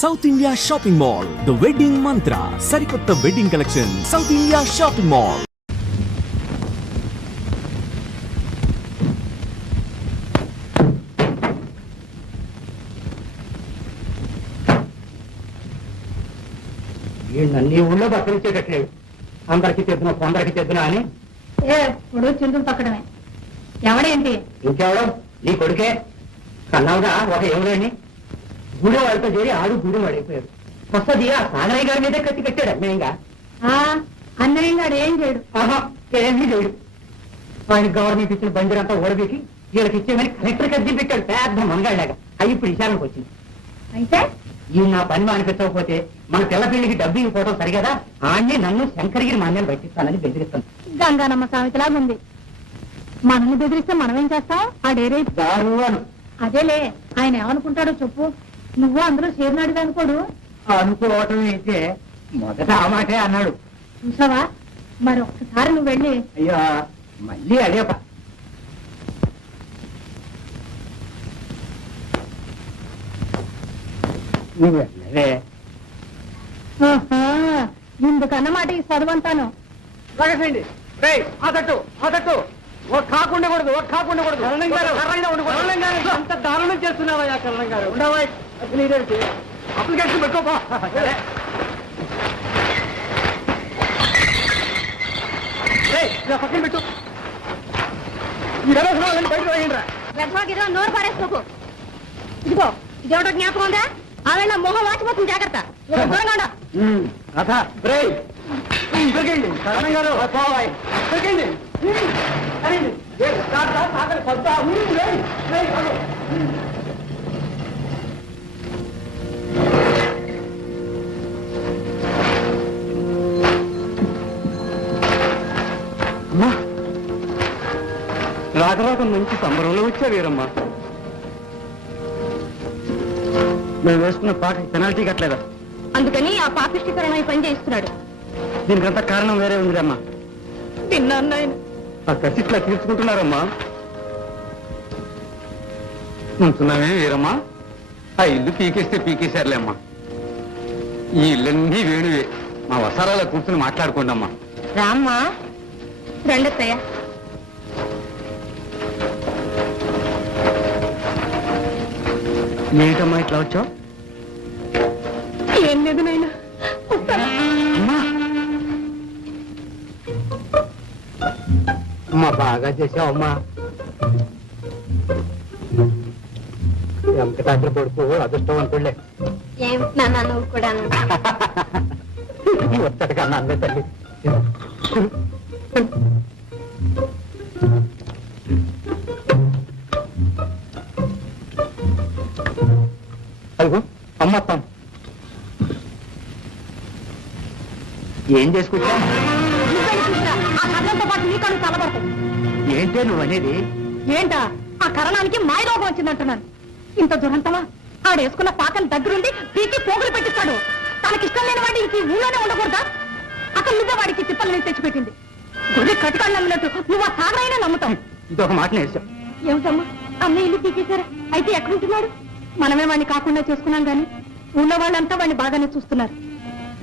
South India shopping mall, the wedding మంత్ర, సరికొత్త wedding collection, south India shopping mall. నీ ఊళ్ళో బట్టలు ఇచ్చేటట్లేదు. అందరికి తెద్దునా కొందరికి తెద్దునా అని ఇప్పుడు చింతలు తొక్కడమే. ఎవడేంటి? ఇంకెవడం? నీ కొడుకే. కన్నావుగా ఒక ఎవడని గూడెం వాళ్ళతో చేరి ఆడు గూడెం వాడైపోయాడు. వస్తుంది ఆ సాగరయ్య గారి మీదే కత్తి కట్టాడు అన్యాయంగా. అన్నయ్యంగా ఏం చేయడు. ఏమీ చేయడు. ఆయన గవర్నమెంట్ ఇచ్చిన బండిరంతా ఓడబెట్టి వీళ్ళకి ఇచ్చేమని కలెక్టర్ కత్తి పెట్టాడు. పెద్ద మనగాళ్ళగా. అవి ఇప్పుడు విచారణకు వచ్చింది. అయితే ఈ నా పని మానిపించకపోతే మన పిల్లపిల్లికి డబ్బు ఇవ్వకపోవడం సరిగదా. ఆన్ని నన్ను శంకరగిరి మాన్యాలు పట్టిస్తానని బెదిరిస్తాను. గంగానమ్మ సామెతలాగా ఉంది. మనల్ని బెదిరిస్తే మనం ఏం చేస్తాం? ఆ డేరే దారుణాలు. అదేలే, ఆయన ఏమనుకుంటాడో చెప్పు. నువ్వు అందులో చేరినాడు అనుకోడు. అనుకోవటం అయితే మొదట ఆ మాటే అన్నాడు. చూసావా? మరి ఒక్కసారి నువ్వు వెళ్ళి. అయ్యో మళ్ళీ అదే నువ్వు వెళ్ళవే. ఇందుకన్నమాట ఈ చదువంతాను. కాకుండకూడదు అంత దారుణం చేస్తున్నావా కరణం గారు? ఉండవా అప్లికేషన్ పెట్టుకోపా. పక్కన పెట్టు. ఈ వ్యవస్థ బయట వేయండిరా. నోరు పారేసుకోకు. ఇదిగో ఇదేమిటో జ్ఞాపకం ఉందా? ఆవేళ మొహం వాచిపోతుంది, జాగ్రత్త. కరణం గారు రాకరాక మంచి సంబరంలో వచ్చా వీరమ్మా. మేము వేసుకున్న పాటకి పెనాల్టీ కట్టలేదా? అందుకని ఆ పాపిష్టీకరణ పని చేయిస్తున్నాడు. దీనికంతా కారణం వేరే ఉందిరమ్మా. విన్నాను ఆయన. ఆ కసిట్లా తీర్చుకుంటున్నారమ్మా. ఉంటున్నామే వీరమ్మా. ఆ ఇల్లు పీకేస్తే పీకేశారులే అమ్మా. ఈ ఇల్లన్నీ వేణువే. మా వసారాలో కూర్చుని మాట్లాడుకోండి అమ్మా. రామ్మా, రెండత్తయ్య. ఏంటమ్మా ఇట్లా వచ్చావు? ఏం లేదు నాయన. అమ్మా బాగా చేసావు అమ్మా. వెంకటాద్రి కొడుకు అదృష్టవంతులే. ఏమిటన్నా నువ్వు కూడా? ఒత్తటి కన్నా అన్నే తల్లి. అదిగో అమ్మత్తాం. ఏం చేసుకుంటా? ఏంటో నువ్వు అనేది? ఏంటా? ఆ కరణానికి మాయరోగం వచ్చిందంటున్నాను. ఇంత దురంతమా? ఆడేసుకున్న పాకని దగ్గరుండి పీకి పోగులు పెట్టిస్తాడు. తనకిష్టం లేని వాడి ఇంక ఊళ్ళోనే ఉండకూడదా? అక్కడ నువ్వే వాడికి తిప్పలని తెచ్చిపెట్టింది. గుడి కటికాడు నమ్మినట్టు నువ్వు ఆ సాగరైనా నమ్ముతావు. ఇదొక మాట నేర్చావు. ఏమిటమ్మా అన్న ఇల్లు పీకేశారా? అయితే ఎక్కడుంటున్నాడు? మనమే వాడిని కాకుండా చేసుకున్నాం గాని ఊళ్ళో వాళ్ళంతా వాడిని బాగానే చూస్తున్నారు.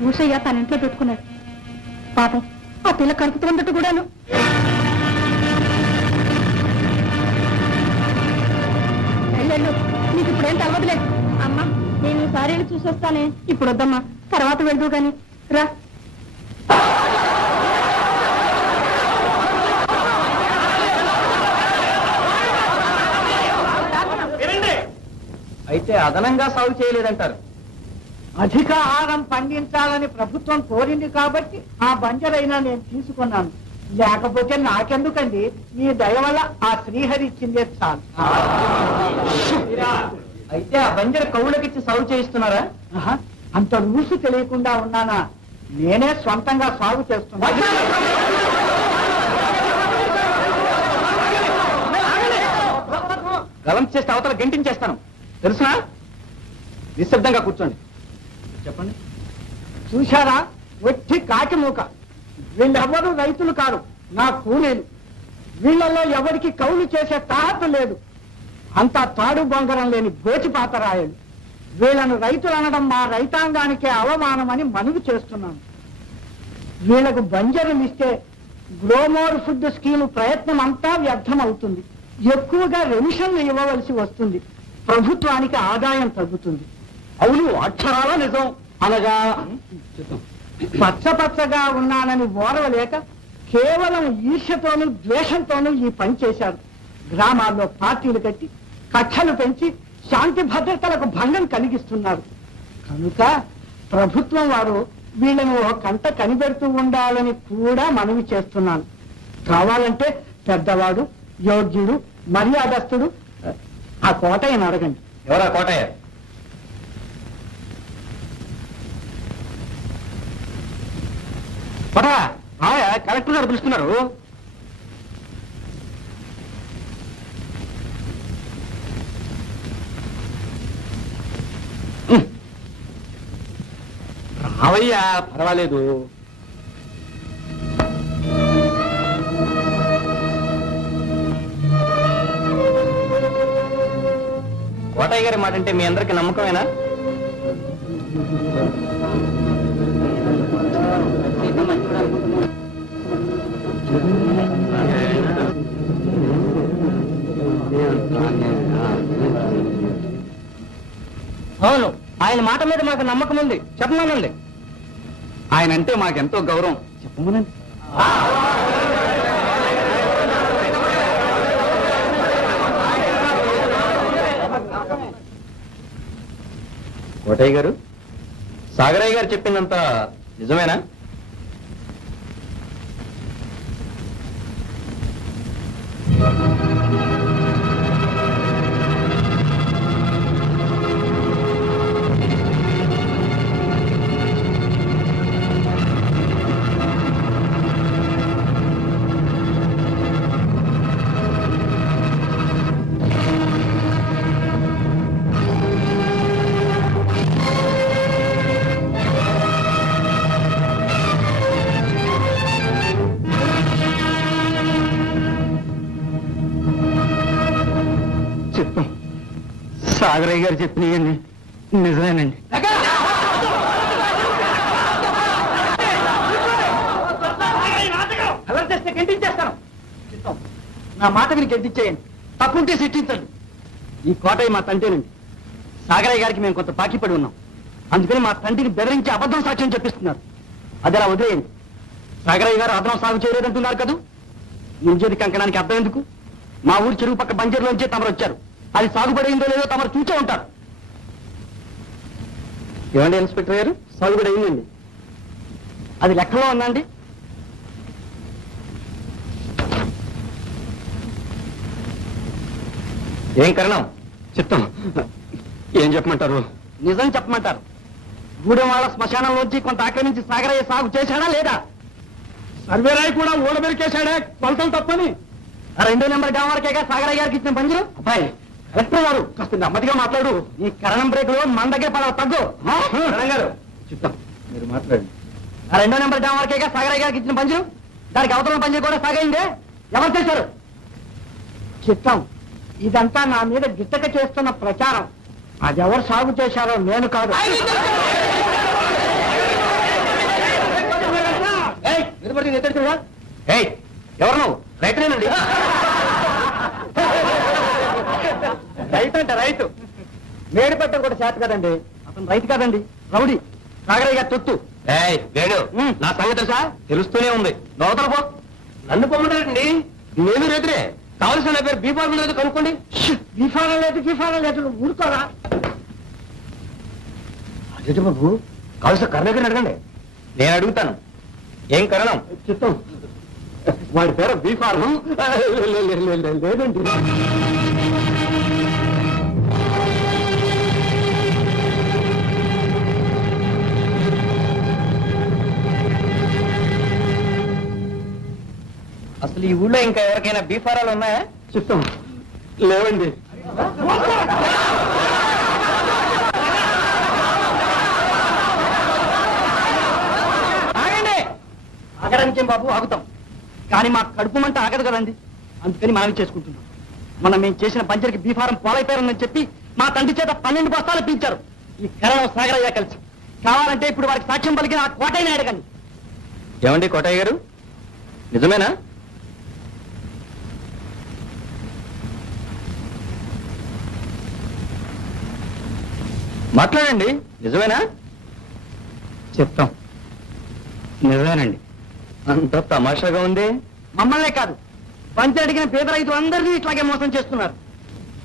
భూషయ్య తన ఇంట్లో పెట్టుకున్నాడు. పాపం ఆ పిల్ల కడుపుతూ ఉన్నట్టు కూడాను. వెళ్ళు, నీకు ఇప్పుడేం తెలవదులేదు. అమ్మా నేను ఈసారి చూసొస్తానే. ఇప్పుడు వద్దమ్మా, తర్వాత వెళ్దు గాని రా. అయితే అదనంగా సాగు చేయలేదంటారు? అధిక ఆహారం పండించాలని ప్రభుత్వం కోరింది కాబట్టి ఆ బంజరైనా నేను తీసుకున్నాను. లేకపోతే నాకెందుకండి? మీ దయ వల్ల ఆ శ్రీహరి ఇచ్చిందే చాలు. అయితే ఆ బంజర కౌళ్ళకిచ్చి సాగు చేయిస్తున్నారా? అంత రూసు తెలియకుండా ఉన్నానా? నేనే స్వంతంగా సాగు చేస్తున్నా. గలం చేస్తే అవతల గంటించేస్తాను తెలుసునా? నిశ్శబ్దంగా కూర్చోండి. చెప్పండి. చూశారా? వచ్చి కాకి మూక. వీళ్ళెవ్వరూ రైతులు కారు, నా కూలీలు. వీళ్ళల్లో ఎవరికి కౌలు చేసే తాహత లేదు. అంతా తాడు బొంగరం లేని గోచిపాతరాయలు. వీళ్ళను రైతులు అనడం మా రైతాంగానికే అవమానమని మనవి చేస్తున్నాను. వీళ్లకు బంజరులు ఇస్తే గ్రోమోర్ ఫుడ్ స్కీమ్ ప్రయత్నం అంతా వ్యర్థం అవుతుంది. ఎక్కువగా రెమిషన్లు ఇవ్వవలసి వస్తుంది. ప్రభుత్వానికి ఆదాయం తగ్గుతుంది. అవును, అక్షరాల నిజం. అనగా పచ్చగా ఉన్నానని ఓరవలేక కేవలం ఈర్ష్యతోనూ ద్వేషంతోనూ ఈ పని చేశారు. గ్రామాల్లో పార్టీలు కట్టి కక్షలు పెంచి శాంతి భద్రతలకు భంగం కలిగిస్తున్నారు. కనుక ప్రభుత్వం వారు వీళ్ళను ఒక కంట కనిపెడుతూ ఉండాలని కూడా మనవి చేస్తున్నాను. కావాలంటే పెద్దవాడు, యోగ్యుడు, మర్యాదస్తుడు ఆ కోటయ్యను అడగండి. ఎవరా కోటయ్య? కలెక్టర్ గారు పిలుస్తున్నారు. రావయ్యా, పర్వాలేదు. కోటయ్య గారి మాట అంటే మీ అందరికి నమ్మకమేనా? అవును, ఆయన మాట మీద మాకు నమ్మకం ఉంది. చెప్పమనండి. ఆయన అంటే మాకెంతో గౌరవం. చెప్పమనండి. కోటయ్య గారు, సాగరయ్య గారు చెప్పిందంతా నిజమేనా? సాగరయ్య గారు చెప్పినవన్నీ నిజమేనండి. అలర్ట్ చేస్తే గెంటించేస్తాను. నా మాట మీరు గెంటించేయండి. తప్పుంటే శిక్షించండి. ఈ కోటయ్య మా తండ్రినండి. సాగరయ్య గారికి మేము కొంత బాకీ పడి ఉన్నాం. అందుకని మా తండ్రిని బెదిరించి అబద్ధం సాక్ష్యం చెప్పిస్తున్నారు. అది అలా వదిలేయండి. సాగరయ్య గారు అదనం సాగు చేయలేదంటున్నారు కదా. ముంజేది కంకణానికి అర్థం ఎందుకు? మా ఊరు చెరువు పక్క బంజరులోంచే తమరు వచ్చారు. అది సాగుబడి లేదో తమరు చూచే ఉంటారు. ఏమండి ఇన్స్పెక్టర్ గారు, సాగుబడి అయిందండి. అది లెక్కలో ఉందండి. ఏం కారణం? చెప్తాను. ఏం చెప్పమంటారు? నిజం చెప్పమంటారు. గూడెం వాళ్ళ శ్మశానంలోంచి కొంత ఆక్రమించి సాగరయ్య సాగు చేశాడా లేదా? సర్వేరాయ్ కూడా ఊడబెరికేశాడే కొలతలు తప్పని. 2వ నెంబర్ గ్రామాలకేగా సాగరయ్య గారికి ఇచ్చిన బంజరు. అబ్బాయి కలెక్టర్ గారు, కాస్త నెమ్మదిగా మాట్లాడు. ఈ కరణం బ్రేకులు మన దగ్గర పడవ తగ్గు. గారు చెప్తాం, మీరు మాట్లాడండి. 2వ నెంబర్ గ్రామాలకేగా సాగరయ్య గారికి ఇచ్చిన బంజరు. దానికి అవతల బంజరు కూడా సాగైందే. ఎవరు చేశారు? చిత్తం, ఇదంతా నా మీద గిట్టక చేస్తున్న ప్రచారం. అది ఎవరు సాగు చేశారో నేను కాదు. ఎవరు నువ్వు? రైతులేనండి. రైతు అంటే రైతు. మేడి పట్టం కూడా చేత కదండి. అతను రైతు కాదండి, రౌడీ. సాగరయ్య గారు తొత్తు. వేణు, నా సంగతి తెలుసా? తెలుస్తూనే ఉంది. నోతలు పో. నన్ను పొమ్మడండి. నేను రైతులే. కావలసిన పేరు బీఫారం లేదు కనుక్కోండి. బీఫారం లేదు నువ్వు ఊరుకోరా. అదే బాబు, కావలసిన కర్ణగారిని అడగండి. నేను అడుగుతాను. ఏం కరణం? చిత్తం, వాడి పేరు బీఫారం లేదండి. అసలు ఈ ఊళ్ళో ఇంకా ఎవరికైనా బీఫారాలు ఉన్నాయా? చిత్తం, లేవండి. ఆగండి. ఆగడానికి ఏం బాబు, ఆగుతాం. కానీ మా కడుపు మంట ఆగదు కదండి. అందుకని మనవి చేసుకుంటున్నాం. మనం మేము చేసిన పంచరికి బీఫారం పోలైపోయారని చెప్పి మా తండ్రి చేత 12 బస్తాలు పీల్చారు. ఈ కరణం సాగరయ్య కలిసి కావాలంటే ఇప్పుడు వారికి సాక్ష్యం పలికిన ఆ కోటయ్యని అడగండి. ఏమండి కోటయ్య గారు, నిజమేనా? మాట్లాడండి, నిజమేనా? చెప్తాం. నిజమేనండి. అంత తమాషాగా ఉంది. మమ్మల్నే కాదు, పంచి అడిగిన పేద రైతులందరినీ ఇట్లాగే మోసం చేస్తున్నారు.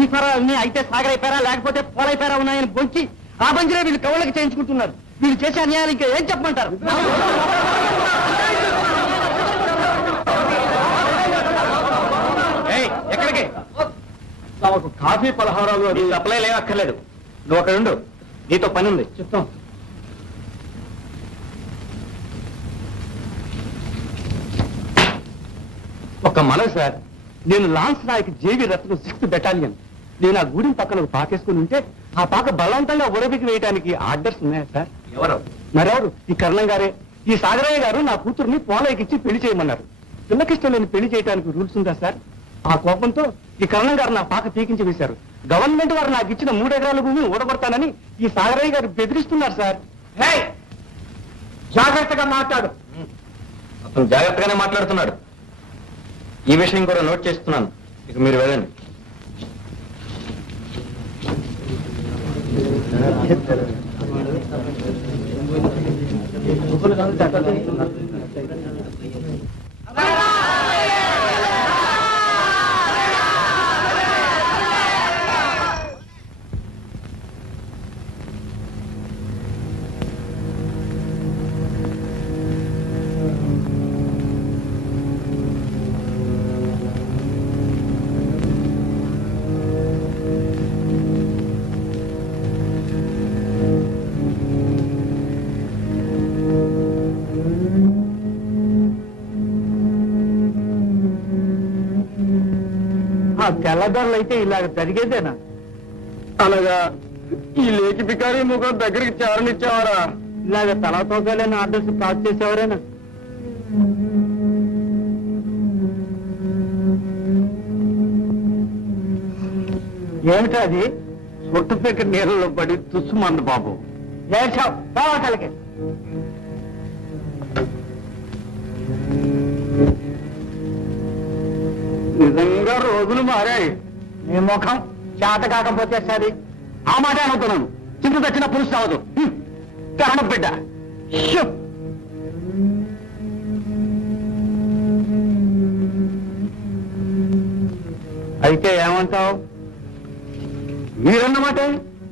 ఈ ఫరాలన్నీ అయితే సాగరైపోయారా లేకపోతే పోలైపోయారా ఉన్నాయని బొంచి ఆ బంజిరే వీళ్ళు కవులకు చేయించుకుంటున్నారు. వీళ్ళు చేసే అన్యాయాలు ఇంకా ఏం చెప్పమంటారు? ఎక్కడికి? తమకు కాఫీ పలహారాలు అది సప్లై లేవక్కర్లేదు. నువ్వు అక్కడ ఉండు, నీతో పని ఉంది. చెప్తాం. ఒక మనవి సార్, నేను లాన్స్ నాయక్ జేవి రత్న 6th బెటాలియన్. నేను ఆ గూడెం పక్కన ఒక పాకేసుకుని ఉంటే ఆ పాక బలవంతంగా ఉరబికి వేయడానికి ఆర్డర్స్ ఉన్నాయా సార్? ఎవరు? మరెవరు? ఈ కర్ణం గారే. ఈ సాగరయ్య గారు నా కూతుర్ని పోలయ్యకిచ్చి పెళ్లి చేయమన్నారు. పిల్లకిష్టం లేని పెళ్లి చేయడానికి రూల్స్ ఉందా సార్? ఆ కోపంతో ఈ కర్ణం గారు నా పాక పీకించి వేశారు. గవర్నమెంట్ వారు నాకు ఇచ్చిన 3 ఎకరాల భూమి ఊడగొడతానని ఈ సాగరయ్య గారు బెదిరిస్తున్నారు సార్. జాగ్రత్తగా మాట్లాడు. అతను జాగ్రత్తగానే మాట్లాడుతున్నాడు. ఈ విషయం కూడా నోట్ చేస్తున్నాను. ఇక మీరు వెళ్ళండి. ఆ తెల్లదొరలు అయితే ఇలాగ జరిగేదేనా? అలాగా ఈ లేకి బికారీ ముఖం దగ్గరికి చేరనిచ్చావరా? ఇలాగ తలతోగాలని ఆర్డర్స్ పాస్ చేసేవారేనా? ఏమిటా అది? సొట్టుపెక్క నీళ్ళలో పడి తుస్సుమంది బాబు. ఏడ్చావు బావటలకి. నిజంగా రోజులు మారాయి. నీ ముఖం చేత కాకపోతే సరి. ఆ మాట అనుకున్నాను. చింత తెచ్చిన పులుసు రావద్దు. కరణ బిడ్డ. షు! అయితే ఏమంటావు? మీరన్నమాట